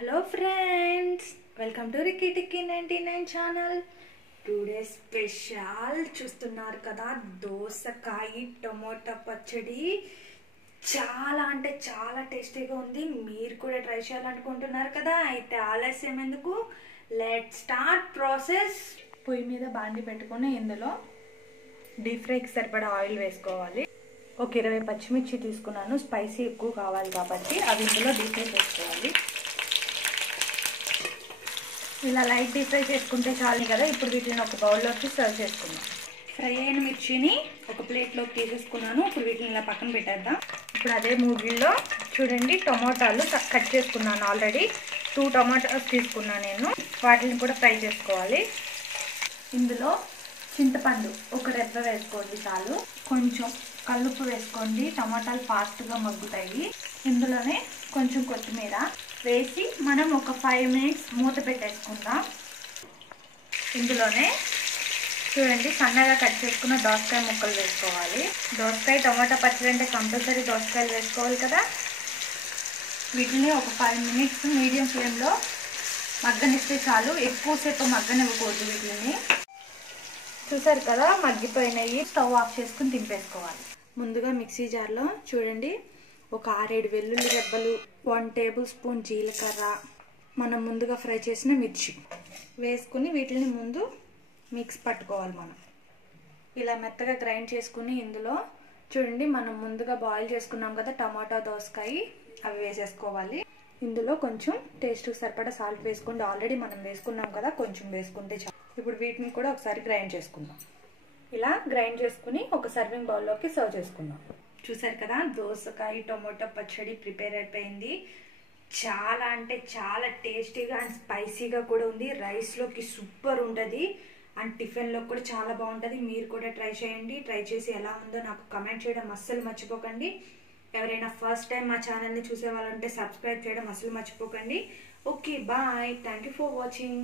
Hello friends, welcome to Rikki Tikki 99 channel. Today special చూస్తున్నారు కదా, దోసకాయ టమోటా పచ్చడి. చాలా అంటే చాలా టేస్టీగా ఉంది. మీరు కూడా ట్రై చేయాలనుకుంటున్నారు కదా, అయితే ఆలస్యం ఎందుకు, లెట్ స్టార్ట్ ప్రాసెస్. పొయ్యి మీద బాండి పెట్టుకొని ఇందులో డీప్ ఫ్రైకి సరిపడా ఆయిల్ వేసుకోవాలి. ఒక 20 పచ్చిమిర్చి తీసుకున్నాను, స్పైసీ ఎక్కువ కావాలి కాబట్టి అవి ఇందులో డీప్ ఫ్రై చేసుకోవాలి. ఇలా లైట్ డీప్ ఫ్రై చేసుకుంటే చాలు కదా. ఇప్పుడు వీటిని ఒక బౌల్లోకి సర్వ్ చేసుకుందాం. ఫ్రై అయిన మిర్చిని ఒక ప్లేట్లోకి తీసేసుకున్నాను. ఇప్పుడు వీటిని ఇలా పక్కన పెట్టేద్దాం. ఇప్పుడు అదే మూగిల్లో చూడండి, టొమాటోలు కట్ చేసుకున్నాను. ఆల్రెడీ 2 టొమాటోస్ తీసుకున్నాను నేను. వాటిని కూడా ఫ్రై చేసుకోవాలి. ఇందులో చింతపండు ఒక రెబ్బ వేసుకోండి చాలు. కొంచెం కల్లుప్పు వేసుకోండి, టమాటాలు ఫాస్ట్గా మగ్గుతాయి. ఇందులోనే కొంచెం కొత్తిమీర వేసి మనం ఒక 5 మినిట్స్ మూత పెట్టేసుకుందాం. ఇందులోనే చూడండి, సన్నగా కట్ చేసుకున్న దోసకాయ ముక్కలు వేసుకోవాలి. దోసకాయ టమాటా పచ్చడి అంటే కంపల్సరీ దోసకాయలు వేసుకోవాలి కదా. వీటిని ఒక 5 మినిట్స్ మీడియం ఫ్లేమ్లో మగ్గనిస్తే చాలు. ఎక్కువసేపు మగ్గనివ్వకూడదు. వీటిని చూసారు కదా, మగ్గిపోయినాయి. స్టవ్ ఆఫ్ చేసుకుని దింపేసుకోవాలి. ముందుగా మిక్సీ జార్లో చూడండి, ఒక 6-7 వెల్లుల్లి రెబ్బలు, 1 టేబుల్ స్పూన్ జీలకర్ర, మనం ముందుగా ఫ్రై చేసిన మిర్చి వేసుకుని వీటిని ముందు మిక్స్ పట్టుకోవాలి. మనం ఇలా మెత్తగా గ్రైండ్ చేసుకుని ఇందులో చూడండి, మనం ముందుగా బాయిల్ చేసుకున్నాం కదా టమాటా దోసకాయ, అవి వేసేసుకోవాలి. ఇందులో కొంచెం టేస్ట్కి సరిపడా సాల్ట్ వేసుకోండి. ఆల్రెడీ మనం వేసుకున్నాం కదా, కొంచెం వేసుకుంటే చాలు. ఇప్పుడు వీటిని కూడా ఒకసారి గ్రైండ్ చేసుకుందాం. ఇలా గ్రైండ్ చేసుకుని ఒక సర్వింగ్ బౌల్లోకి సర్వ్ చేసుకుందాం. చూసారు కదా, దోసకాయ టొమాటో పచ్చడి ప్రిపేర్ అయిపోయింది. చాలా అంటే చాలా టేస్టీగా అండ్ స్పైసీగా కూడా ఉంది. రైస్లోకి సూపర్ ఉంటుంది అండ్ టిఫిన్లో కూడా చాలా బాగుంటుంది. మీరు కూడా ట్రై చేయండి. ట్రై చేసి ఎలా ఉందో నాకు కమెంట్ చేయడం అస్సలు మర్చిపోకండి. ఎవరైనా ఫస్ట్ టైం మా ఛానల్ని చూసే వాళ్ళంటే సబ్స్క్రైబ్ చేయడం అస్సలు మర్చిపోకండి. Okay, bye. Thank you for watching.